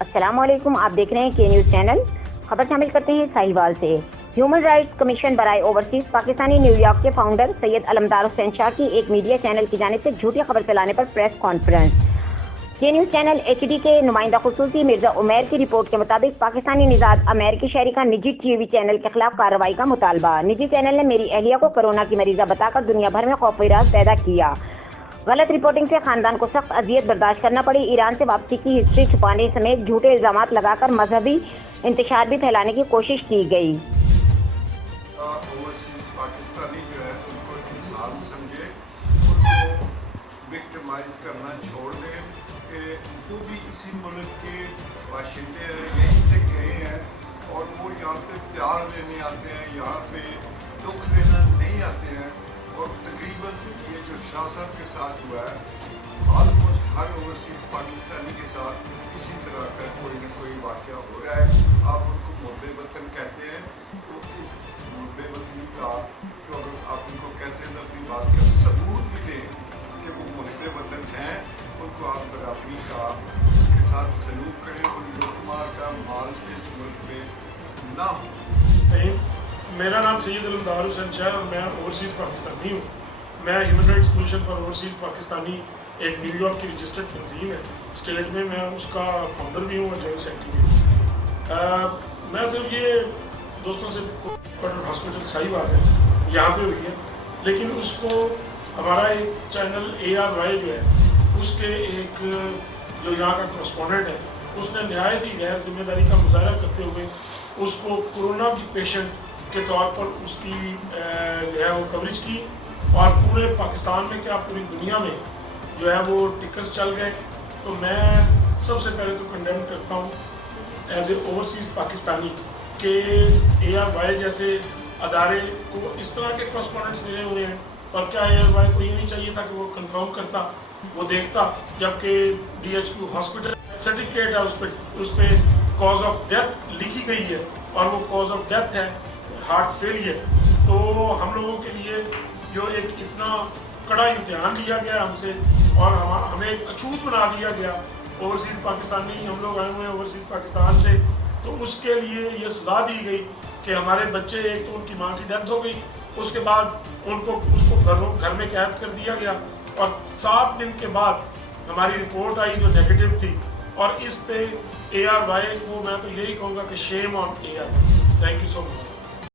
अस्सलामुअलैकुम, आप देख रहे हैं के न्यूज़ चैनल। खबर शामिल करते हैं साहिवाल से। ह्यूमन राइट्स कमीशन बराए ओवरसीज पाकिस्तानी न्यूयॉर्क के फाउंडर सैयद अलमदार हुसैन शाह की एक मीडिया चैनल की जानिब से झूठी खबर फैलाने पर प्रेस कॉन्फ्रेंस। के न्यूज़ चैनल HD के नुमाइंदा खुसूसी मिर्जा उमैर की रिपोर्ट के मुताबिक पाकिस्तानी निजाद अमेरिकी शहरी का निजी TV चैनल के खिलाफ कार्रवाई का मुतालबा। निजी चैनल ने मेरी अहलिया को कोरोना की मरीजा बताकर दुनिया भर में खौफ विराज पैदा किया। गलत रिपोर्टिंग से खानदान को सख्त अजियत बर्दाश्त करना पड़ी। ईरान से वापसी की हिस्ट्री छुपाने समेत झूठे इल्जामात लगाकर मजहबी इंतशार भी फैलाने की कोशिश की गई। ओवरसीज पाकिस्तानी जो है उनको इंसान समझे, उनको विक्टिमाइज करना छोड़ दें कि वो भी इसी मुल्क के बाशिंदे हैं, यहीं से गए हैं और वो यहाँ पे प्यार लेने आते हैं, यहाँ पे दुख लेना नहीं आते हैं। और तकरीबन ये जो शाह साहब के साथ हुआ है, ऑलमोस्ट हर ओवरसीज पाकिस्तानी के साथ इसी तरह का कोई न कोई वाक़या हो रहा है। आप उनको मुहब्बे वतन कहते हैं, तो इस मुहब्बे वतन का तो अगर आप उनको कहते हैं तो अपनी बात का सबूत भी दें कि वो मुहब्बे वतन हैं। उनको आप बराबरी का के साथ सलूक करें, उन लुटमार का माल इस मुल्क में ना हो। मेरा नाम सैयद अलमदार हुसैन शाह और मैं ओवरसीज़ पाकिस्तानी हूँ। मैं human rights commission for overseas Pakistani एक न्यूयॉर्क की रजिस्टर्ड तंजीम है स्टेट में, मैं उसका फाउंडर भी हूँ और जॉइंट सेक्रेटरी भी हूँ। मैं सिर्फ ये दोस्तों से हॉस्पिटल साहिवाल है यहाँ पे हुई है, लेकिन उसको हमारा एक चैनल ARY जो है उसके एक जो यहाँ का करस्पॉन्डेंट है उसने नहायत ही गैर जिम्मेदारी का मुजाहरा करते हुए उसको कोरोना की पेशेंट के तौर पर उसकी जो है वो कवरेज की और पूरे पाकिस्तान में क्या पूरी दुनिया में जो है वो टिकट्स चल गए। तो मैं सबसे पहले तो कंडेम करता हूँ एज ए ओवरसीज़ पाकिस्तानी के ARY जैसे अदारे को इस तरह के करस्पॉन्डेंट्स मिले हुए हैं। और क्या ARY को ये नहीं चाहिए था कि वो कंफर्म करता, वो देखता, जबकि DHQ हॉस्पिटल सर्टिफिकेट है उस पर कॉज ऑफ डेथ लिखी गई है और वो कॉज ऑफ डेथ है हार्ट फेलियर। तो हम लोगों के लिए जो एक इतना कड़ा इम्तिहान लिया गया हमसे और हमें एक अछूत बना दिया गया, ओवरसीज़ पाकिस्तानी हम लोग आए हुए हैं ओवरसीज़ पाकिस्तान से, तो उसके लिए ये सज़ा दी गई कि हमारे बच्चे, एक तो उनकी माँ की डेथ हो गई, उसके बाद उसको घर में कैद कर दिया गया और 7 दिन के बाद हमारी रिपोर्ट आई जो नेगेटिव थी। और इस पे ARY को मैं तो यही कहूँगा कि shame on ARY। Thank you so much.